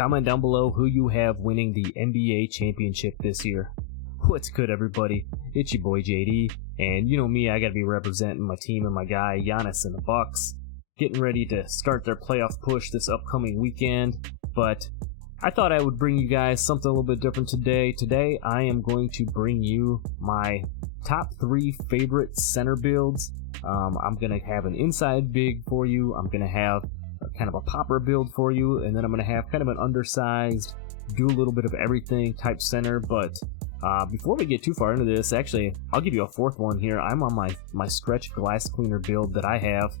Comment down below who you have winning the NBA championship this year. What's good, everybody? It's your boy JD, and you know me, I gotta be representing my team and my guy Giannis and the Bucks, getting ready to start their playoff push this upcoming weekend. But I thought I would bring you guys something a little bit different today. Today I am going to bring you my top 3 favorite center builds. I'm gonna have an inside big for you. I'm gonna have kind of a popper build for you, and then I'm gonna have kind of an undersized, do a little bit of everything type center. But before we get too far into this, actually, I'll give you a 4th one here. I'm on my stretch glass cleaner build that I have.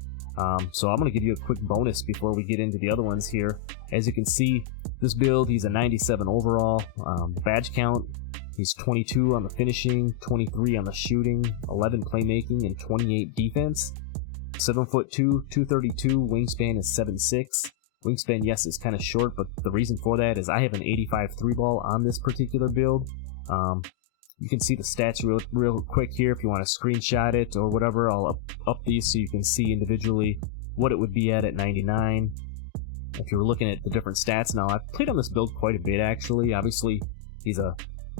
So I'm going to give you a quick bonus before we get into the other ones here. As you can see, this build, he's a 97 overall. Badge count, he's 22 on the finishing, 23 on the shooting, 11 playmaking, and 28 defense. 7'2", 232, wingspan is 7'6". Wingspan, yes, is kind of short, but the reason for that is I have an 85 3-ball on this particular build. You can see the stats real quick here if you want to screenshot it or whatever. I'll up these so you can see individually what it would be at 99. If you're looking at the different stats now, I've played on this build quite a bit actually. Obviously, these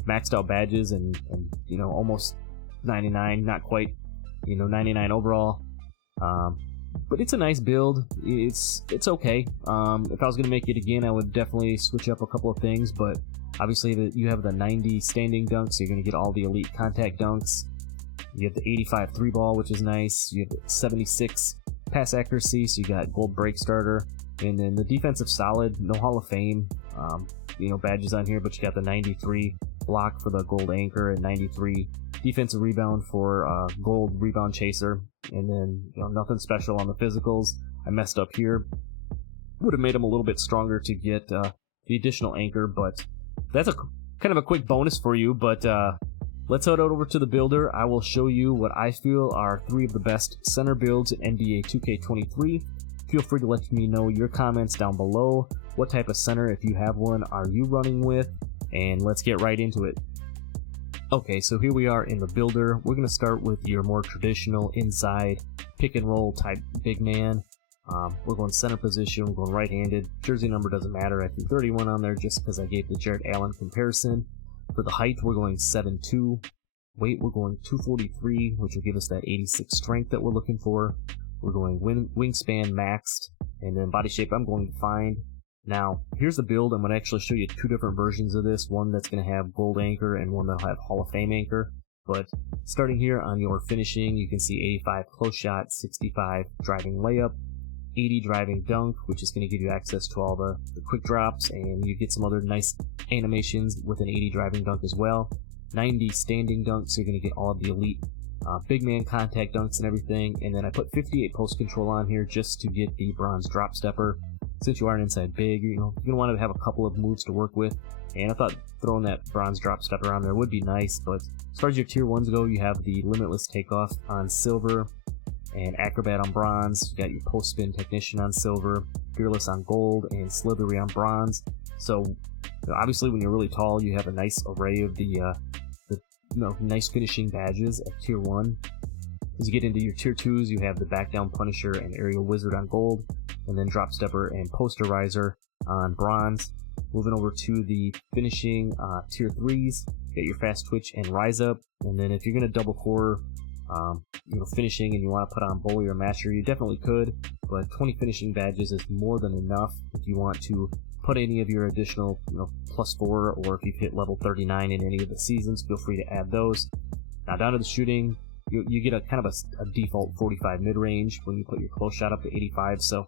maxed out badges and you know, almost 99, not quite, you know, 99 overall. But it's a nice build. It's okay. If I was gonna make it again, I would definitely switch up a couple of things, but obviously you have the 90 standing dunks, so you're gonna get all the elite contact dunks. You have the 85 3-ball, which is nice. You have the 76 pass accuracy, so you got gold break starter, and then the defensive solid, no Hall of Fame, you know, badges on here, but you got the 93 block for the gold anchor and 93 defensive rebound for gold rebound chaser, and then, you know, nothing special on the physicals. I messed up here. Would have made them a little bit stronger to get the additional anchor, but that's a kind of a quick bonus for you. But let's head over to the builder. I will show you what I feel are 3 of the best center builds in NBA 2K23. Feel free to let me know your comments down below. What type of center, if you have one, are you running with? And let's get right into it. Okay, so here we are in the builder. We're going to start with your more traditional inside pick and roll type big man. We're going center position, we're going right-handed. Jersey number doesn't matter. I threw 31 on there just because I gave the Jarrett Allen comparison. For the height, we're going 7'2". Weight, we're going 243, which will give us that 86 strength that we're looking for. We're going wingspan maxed, and then body shape I'm going to find. Now, here's the build. I'm going to actually show you 2 different versions of this. One that's going to have gold anchor and one that'll have Hall of Fame anchor. But starting here on your finishing, you can see 85 close shot, 65 driving layup, 80 driving dunk, which is going to give you access to all the quick drops, and you get some other nice animations with an 80 driving dunk as well. 90 standing dunk, so you're going to get all of the elite big man contact dunks and everything. And then I put 58 post control on here just to get the bronze drop stepper. Since you are an inside big, you know, you're going to want to have a couple of moves to work with, and I thought throwing that bronze drop stepper on there would be nice. But as far as your tier 1s go, you have the limitless takeoff on silver and acrobat on bronze. You got your post spin technician on silver, fearless on gold, and slithery on bronze. So you know, obviously when you're really tall, you have a nice array of the you know, nice finishing badges at tier 1. As you get into your tier 2s, you have the back down punisher and aerial wizard on gold, and then drop stepper and posterizer on bronze. Moving over to the finishing tier 3s, get your fast twitch and rise up. And then if you're going to double core you know, finishing and you want to put on bully or master, you definitely could, but 20 finishing badges is more than enough if you want to put any of your additional, you know, +4, or if you've hit level 39 in any of the seasons, feel free to add those. Now down to the shooting, you get a kind of a default 45 mid-range when you put your close shot up to 85, so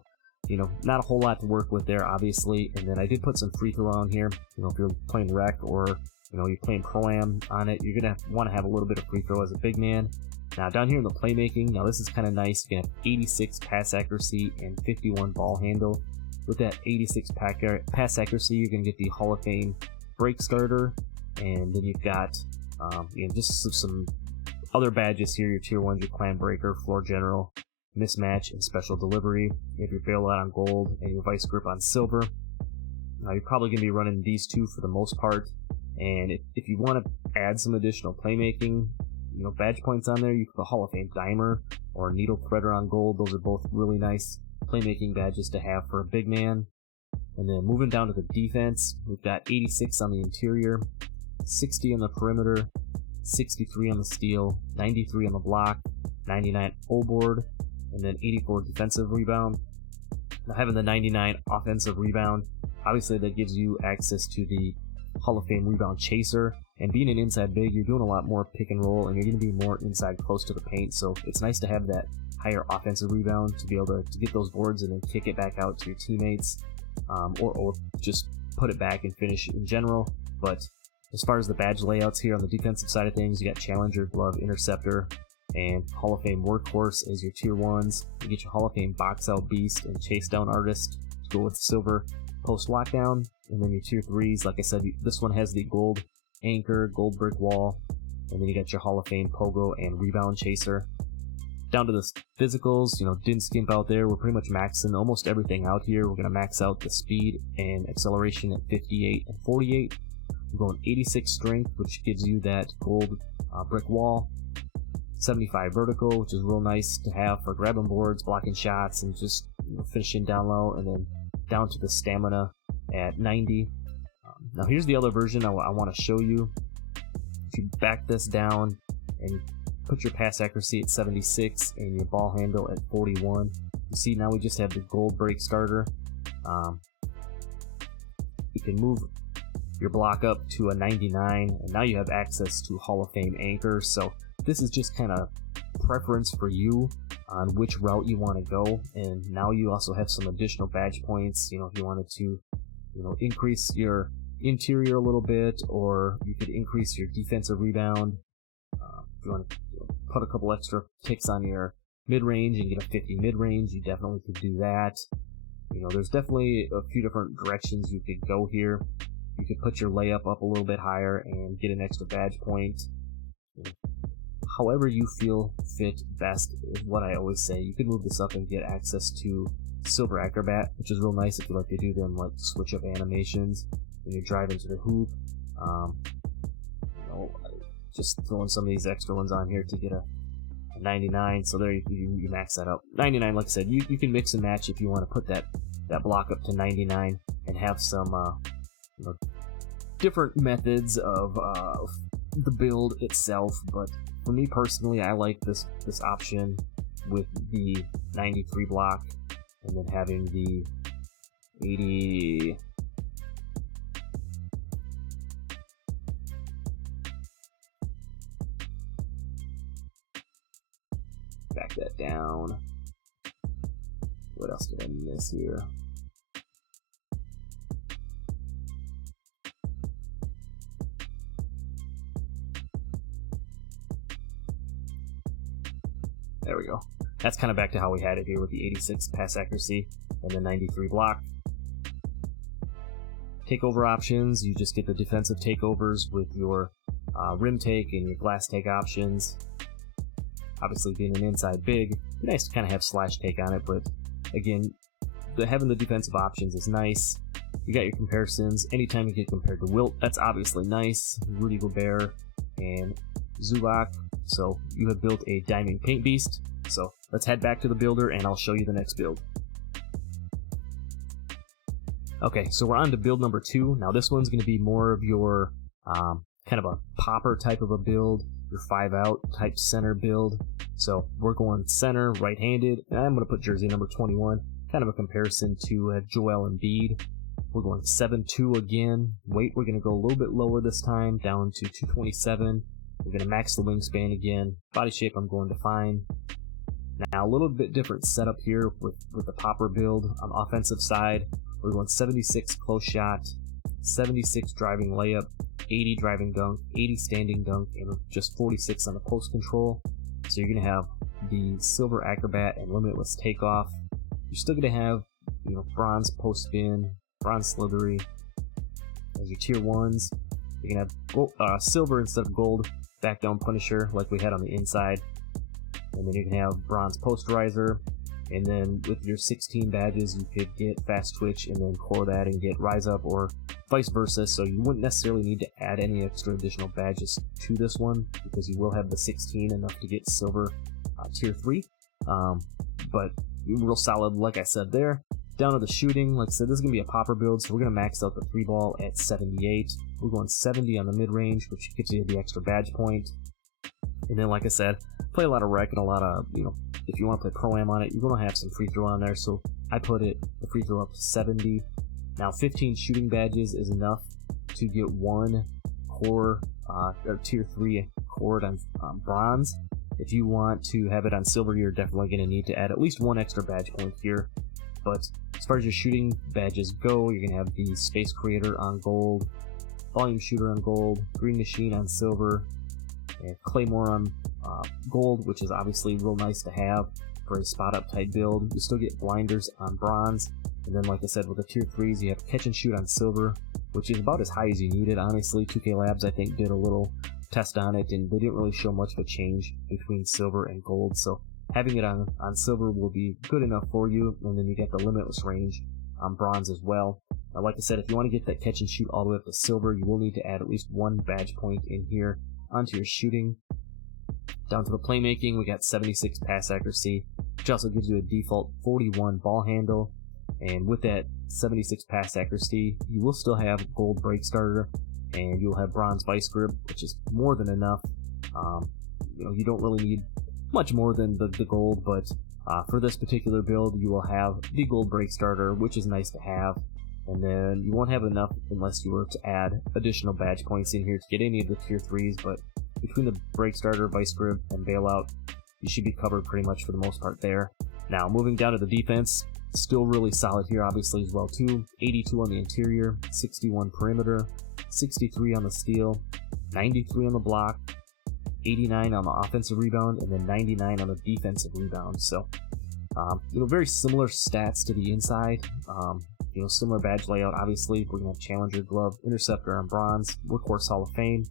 you know, not a whole lot to work with there, obviously. And then I did put some free throw on here. You know, if you're playing rec or, you know, you're playing pro-am on it, you're going to want to have a little bit of free throw as a big man. Now down here in the playmaking, now this is kind of nice. You can have 86 pass accuracy and 51 ball handle. With that 86 pass accuracy, you're going to get the Hall of Fame break starter. And then you've got, you know, just some other badges here. Your tier 1s, your clan breaker, floor general, mismatch, and special delivery. You have your bailout on gold and your vice grip on silver. Now you're probably going to be running these 2 for the most part, and if you want to add some additional playmaking, you know, badge points on there, you can put Hall of Fame dimer or needle threader on gold. Those are both really nice playmaking badges to have for a big man. And then moving down to the defense, we've got 86 on the interior, 60 on the perimeter, 63 on the steal, 93 on the block, 99 O-board, and then 84 defensive rebound. Now having the 99 offensive rebound, obviously that gives you access to the Hall of Fame rebound chaser, and being an inside big, you're doing a lot more pick and roll, and you're going to be more inside close to the paint, so it's nice to have that higher offensive rebound to be able to get those boards and then kick it back out to your teammates, or just put it back and finish in general. But as far as the badge layouts here on the defensive side of things, you got Challenger, Glove, Interceptor, and Hall of Fame Workhorse as your tier 1s. You get your Hall of Fame Box Out Beast and Chase Down Artist to go with Silver Post Lockdown. And then your tier 3s, like I said, this one has the Gold Anchor, Gold Brick Wall, and then you got your Hall of Fame Pogo and Rebound Chaser. Down to the physicals, didn't skimp out there. We're pretty much maxing almost everything out here. We're going to max out the speed and acceleration at 58 and 48. We're going 86 strength, which gives you that gold brick wall. 75 vertical, which is real nice to have for grabbing boards, blocking shots, and just finishing down low. And then down to the stamina at 90. Now here's the other version I want to show you. If you back this down and put your pass accuracy at 76 and your ball handle at 41, you see now we just have the gold break starter. You can move your block up to a 99, and now you have access to Hall of Fame anchors. So this is just kind of preference for you on which route you want to go. And now you also have some additional badge points, if you wanted to increase your interior a little bit, or you could increase your defensive rebound. If you want to put a couple extra ticks on your mid-range and get a 50 mid-range, you definitely could do that. There's definitely a few different directions you could go here. You could put your layup up a little bit higher and get an extra badge point. However you feel fit best is what I always say. You can move this up and get access to Silver Acrobat, which is real nice if you like to do them like switch up animations when you're driving to the hoop. Just throwing some of these extra ones on here to get a 99. So there you max that up. 99, like I said, you can mix and match if you want to put that block up to 99 and have some different methods of the build itself. But for me personally, I like this option with the 93 block and then having the 80. Back that down. What else did I miss here? There we go. That's kind of back to how we had it here with the 86 pass accuracy and the 93 block. Takeover options, you just get the defensive takeovers with your rim take and your glass take options. Obviously, being an inside big, it'd be nice to kind of have slash take on it, but again, having the defensive options is nice. You got your comparisons. Anytime you get compared to Wilt, that's obviously nice. Rudy Gobert and Zubac. So you have built a Diamond Paint Beast. So let's head back to the builder and I'll show you the next build. Okay, so we're on to build number 2. Now this one's going to be more of your kind of a popper type of a build, your 5-out type center build. So we're going center, right-handed, and I'm going to put jersey number 21, kind of a comparison to Joel Embiid. We're going 7'2" again. Weight, we're going to go a little bit lower this time, down to 227. We're going to max the wingspan again. Body shape, I'm going to fine. Now, a little bit different setup here with the popper build. On the offensive side, we're going 76 close shot, 76 driving layup, 80 driving dunk, 80 standing dunk, and just 46 on the post control. So you're going to have the Silver Acrobat and Limitless Takeoff. You're still going to have, bronze post spin, bronze slithery as your tier 1s. You're going to have silver instead of gold back down Punisher like we had on the inside. And then you can have bronze posterizer. And then with your 16 badges, you could get fast twitch and then core that and get rise up, or vice versa. So you wouldn't necessarily need to add any extra additional badges to this one because you will have the 16 enough to get silver tier 3. But real solid, like I said there. Down to the shooting, like I said, this is going to be a popper build, so we're going to max out the 3-ball at 78. We're going 70 on the mid-range, which gives you the extra badge point. And then, like I said, play a lot of rec and a lot of, if you want to play Pro-Am on it, you're going to have some free throw on there, so I put the free throw up to 70. Now, 15 shooting badges is enough to get one core, or tier 3 cord on bronze. If you want to have it on silver, you're definitely going to need to add at least one extra badge point here. But as far as your shooting badges go, you're going to have the Space Creator on gold, Volume Shooter on gold, Green Machine on silver, and Claymore on gold, which is obviously real nice to have for a spot-up type build. You still get Blinders on bronze, and then like I said, with the tier 3s, you have Catch and Shoot on silver, which is about as high as you need it, honestly. 2K Labs, I think, did a little test on it, and they didn't really show much of a change between silver and gold, so having it on silver will be good enough for you. And then you get the Limitless range on bronze as well. Now, like I said, if you want to get that Catch and Shoot all the way up to silver, you will need to add at least one badge point in here onto your shooting. Down to the playmaking, we got 76 pass accuracy, which also gives you a default 41 ball handle. And with that 76 pass accuracy, you will still have gold break starter, and you'll have bronze vice grip, which is more than enough. You don't really need much more than the gold, but for this particular build, you will have the gold break starter, which is nice to have. And then you won't have enough unless you were to add additional badge points in here to get any of the tier 3s, but between the break starter, vice grip, and bailout, you should be covered pretty much for the most part there. Now, moving down to the defense, still really solid here obviously as well too. 82 on the interior, 61 perimeter, 63 on the steal, 93 on the block, 89 on the offensive rebound, and then 99 on the defensive rebound. So, very similar stats to the inside. Similar badge layout. Obviously, we're gonna have Challenger Glove, Interceptor on bronze, Workhorse Hall of Fame.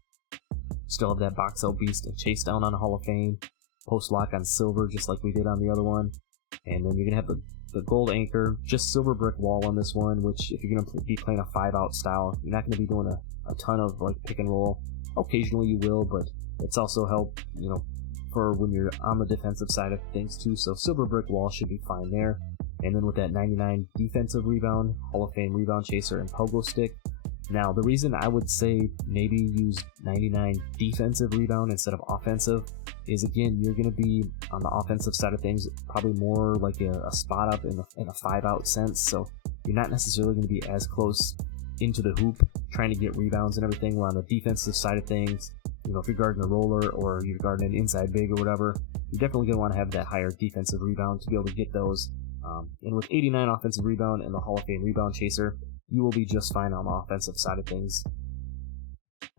Still have that Box Out Beast and Chase Down on Hall of Fame. Post Lock on silver, just like we did on the other one. And then you're gonna have the gold anchor, just silver brick wall on this one. Which, if you're gonna be playing a 5-out style, you're not gonna be doing a ton of like pick and roll. Occasionally you will, but it's also help, for when you're on the defensive side of things too. So silver brick wall should be fine there. And then with that 99 defensive rebound, Hall of Fame rebound chaser, and pogo stick. Now, the reason I would say maybe use 99 defensive rebound instead of offensive is, again, you're going to be on the offensive side of things probably more like a spot up in a 5-out sense. So you're not necessarily going to be as close into the hoop trying to get rebounds and everything. While on the defensive side of things, if you're guarding a roller or you're guarding an inside big or whatever, you're definitely going to want to have that higher defensive rebound to be able to get those. And with 89 offensive rebound and the Hall of Fame rebound chaser, you will be just fine on the offensive side of things.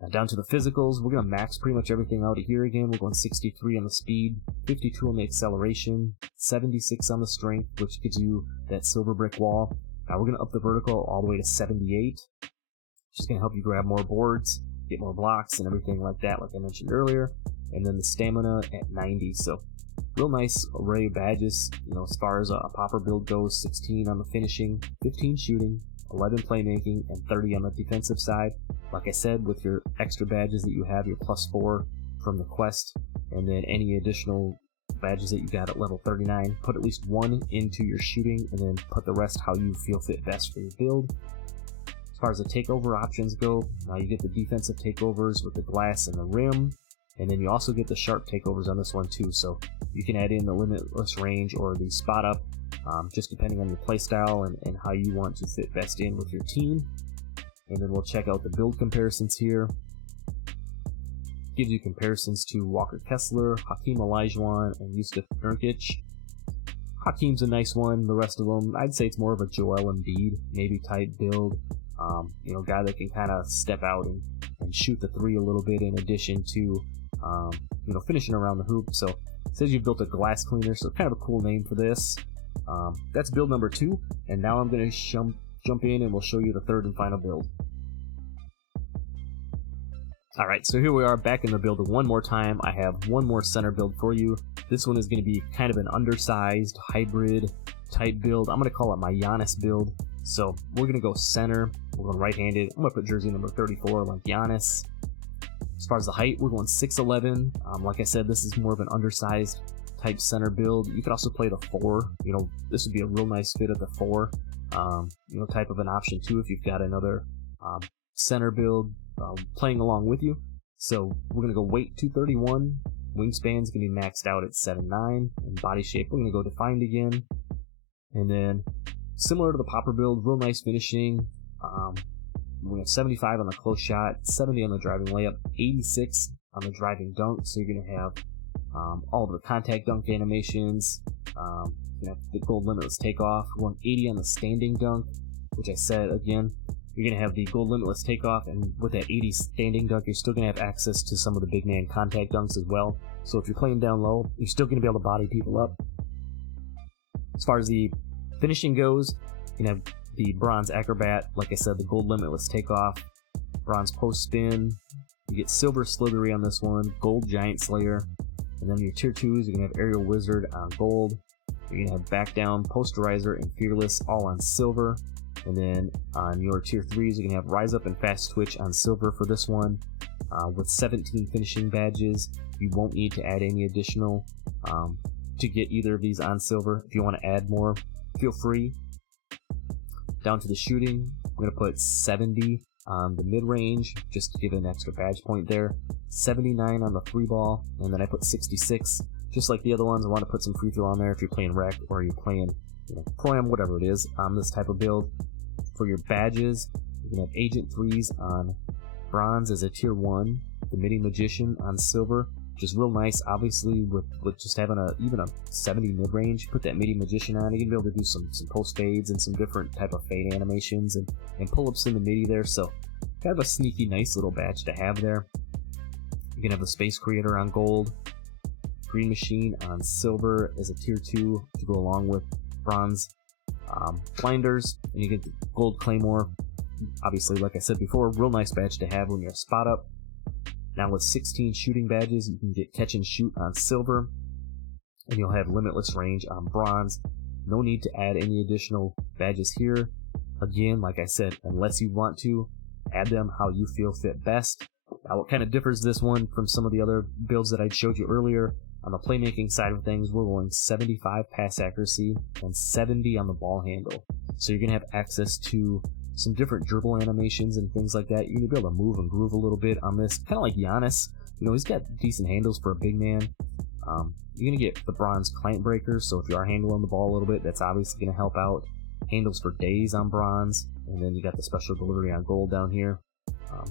Now down to the physicals, we're going to max pretty much everything out here again. We're going 63 on the speed, 52 on the acceleration, 76 on the strength, which gives you that silver brick wall. Now we're going to up the vertical all the way to 78, which is going to help you grab more boards, get more blocks, and everything like that, like I mentioned earlier. And then the stamina at 90, so real nice array of badges. As far as a popper build goes, 16 on the finishing, 15 shooting, 11 playmaking, and 30 on the defensive side. Like I said, with your extra badges that you have, your +4 from the quest, and then any additional badges that you got at level 39, put at least one into your shooting, and then put the rest how you feel fit best for your build. As far as the takeover options go, now you get the defensive takeovers with the glass and the rim, and then you also get the sharp takeovers on this one too, so you can add in the limitless range or the spot up, just depending on your playstyle and how you want to fit best in with your team. And then we'll check out the build comparisons here. Gives you comparisons to Walker Kessler, Hakeem Olajuwon, and Yusuf Nurkic. Hakeem's a nice one. The rest of them, I'd say it's more of a Joel Embiid maybe type build. Guy that can kind of step out and shoot the 3 a little bit, in addition to finishing around the hoop. So it says you've built a glass cleaner, so kind of a cool name for this. That's build number 2, and now I'm going to jump in and we'll show you the third and final build. Alright, so here we are back in the build one more time. I have one more center build for you. This one is going to be kind of an undersized hybrid type build. I'm going to call it my Giannis build. So we're going to go center, we're going right-handed. I'm going to put jersey number 34 like Giannis. As far as the height, we're going 6'11". Like I said, this is more of an undersized type center build. You could also play the 4. This would be a real nice fit at the 4. Type of an option too if you've got another center build playing along with you. So we're gonna go weight 231. Wingspan's gonna be maxed out at 7'9", and body shape we're gonna go defined again. And then similar to the popper build, real nice finishing. We have 75 on the close shot, 70 on the driving layup, 86 on the driving dunk. So you're gonna have all of the contact dunk animations. You're gonna have the gold limitless takeoff, 180 on the standing dunk, which I said again. You're going to have the gold limitless takeoff, and with that 80 standing dunk, you're still going to have access to some of the big man contact dunks as well. So if you're playing down low, you're still going to be able to body people up. As far as the finishing goes, you have the bronze acrobat, like I said, the gold limitless takeoff, bronze post spin, you get silver slithery on this one, gold giant slayer, and then your tier 2s, you're going to have aerial wizard on gold, you're going to have back down, posterizer, and fearless all on silver. And then on your tier 3s, you can have Rise Up and Fast Twitch on silver for this one. With 17 finishing badges, you won't need to add any additional to get either of these on silver. If you want to add more, feel free. Down to the shooting, I'm going to put 70 on the mid-range, just to give it an extra badge point there. 79 on the 3-ball, and then I put 66. Just like the other ones, I want to put some free throw on there if you're playing rec or you're playing pro-am, whatever it is, on this type of build. For your badges, you're going to have Agent 3s on bronze as a tier 1, the Midi Magician on silver, which is real nice, obviously, with just having even a 70 mid-range. Put that Midi Magician on, you're going to be able to do some post fades and some different type of fade animations and pull-ups in the Midi there, so kind of a sneaky, nice little badge to have there. You're going to have the Space Creator on gold, Green Machine on silver as a tier 2 to go along with bronze blinders, and you get the gold claymore. Obviously, like I said before, real nice badge to have when you're a spot up. Now with 16 shooting badges, you can get catch and shoot on silver, and you'll have limitless range on bronze. No need to add any additional badges here. Again, like I said, unless you want to, add them how you feel fit best. Now what kind of differs this one from some of the other builds that I showed you earlier, on the playmaking side of things, we're going 75 pass accuracy and 70 on the ball handle. So you're going to have access to some different dribble animations and things like that. You're going to be able to move and groove a little bit on this, kind of like Giannis. He's got decent handles for a big man. You're going to get the bronze client breaker, so if you are handling the ball a little bit, that's obviously going to help out. Handles for days on bronze, and then you got the special delivery on gold down here.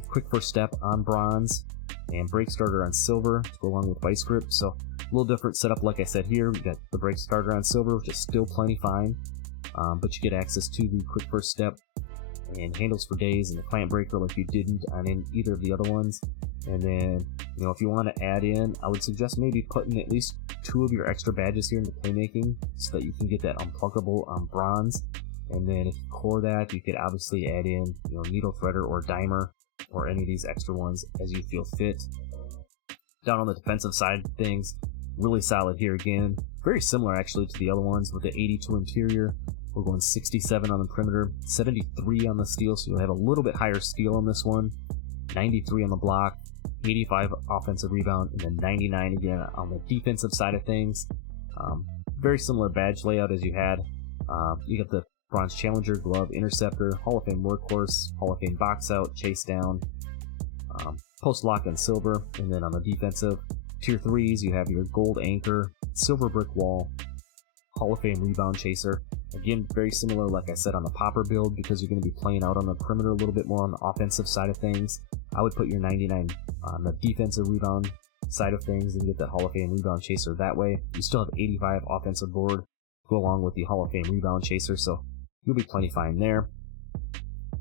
Quick first step on bronze, and break starter on silver to go along with vice grip. So a little different setup, like I said here. We got the break starter on silver, which is still plenty fine, but you get access to the quick first step and handles for days and the client breaker like you didn't on either of the other ones. And then, if you want to add in, I would suggest maybe putting at least 2 of your extra badges here into playmaking so that you can get that unpluggable on bronze. And then if you core that, you could obviously add in, needle threader or dimer or any of these extra ones as you feel fit. Down on the defensive side of things, really solid here again. Very similar actually to the other ones with the 82 interior. We're going 67 on the perimeter, 73 on the steal, so you'll have a little bit higher steal on this one, 93 on the block, 85 offensive rebound, and then 99 again on the defensive side of things. Very similar badge layout as you had. You got the bronze challenger, glove, interceptor, Hall of Fame workhorse, Hall of Fame box out, chase down, post lock and silver, and then on the defensive tier 3s you have your gold anchor, silver brick wall, Hall of Fame rebound chaser. Again, very similar, like I said, on the popper build, because you're going to be playing out on the perimeter a little bit more on the offensive side of things. I would put your 99 on the defensive rebound side of things and get that Hall of Fame rebound chaser that way. You still have 85 offensive board to go along with the Hall of Fame rebound chaser, so you'll be plenty fine there.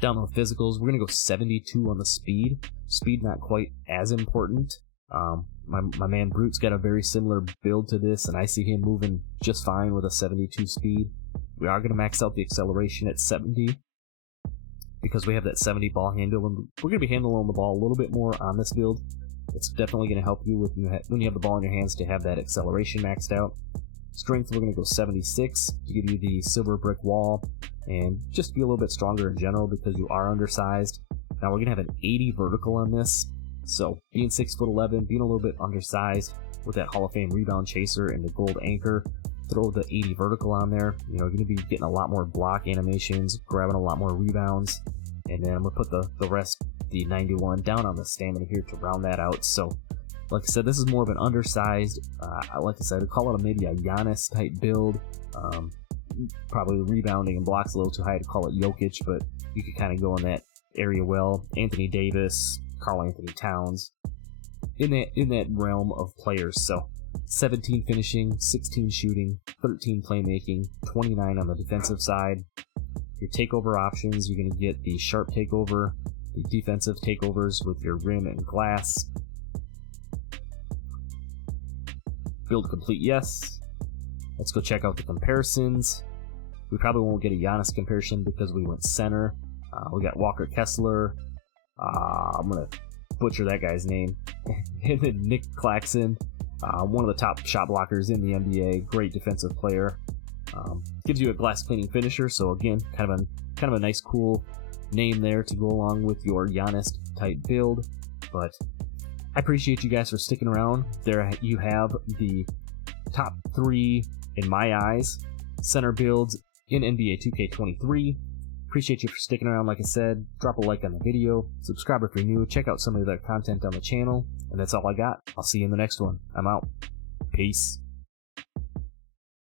Down on the physicals, we're going to go 72 on the speed. Speed not quite as important. My man Brute's got a very similar build to this, and I see him moving just fine with a 72 speed. We are going to max out the acceleration at 70 because we have that 70 ball handle, and we're going to be handling the ball a little bit more on this build. It's definitely going to help you with when you have the ball in your hands to have that acceleration maxed out. Strength, we're going to go 76 to give you the silver brick wall and just be a little bit stronger in general because you are undersized. Now we're going to have an 80 vertical on this, so being 6'11", being a little bit undersized, with that Hall of Fame rebound chaser and the gold anchor. Throw the 80 vertical on there. You know, you're going to be getting a lot more block animations, grabbing a lot more rebounds. And then I'm going to put the rest, the 91, down on the stamina here to round that out. So, like I said, this is more of an undersized, like I said, I'd call it maybe a Giannis type build. Probably rebounding and blocks a little too high to call it Jokic, but you could kind of go in that area well. Anthony Davis, Karl Anthony Towns, in that realm of players. So 17 finishing, 16 shooting, 13 playmaking, 29 on the defensive side. Your takeover options, you're going to get the sharp takeover, the defensive takeovers with your rim and glass. Build complete, yes. Let's go check out the comparisons. We probably won't get a Giannis comparison because we went center. We got Walker Kessler. I'm going to butcher that guy's name. And then Nick Claxton, one of the top shot blockers in the NBA. Great defensive player. Gives you a glass cleaning finisher. So again, kind of a nice, cool name there to go along with your Giannis type build. But I appreciate you guys for sticking around. There you have the top 3, in my eyes, center builds in NBA 2K23. Appreciate you for sticking around. Like I said, drop a like on the video, subscribe if you're new, check out some of the other content on the channel, and that's all I got. I'll see you in the next one. I'm out. Peace.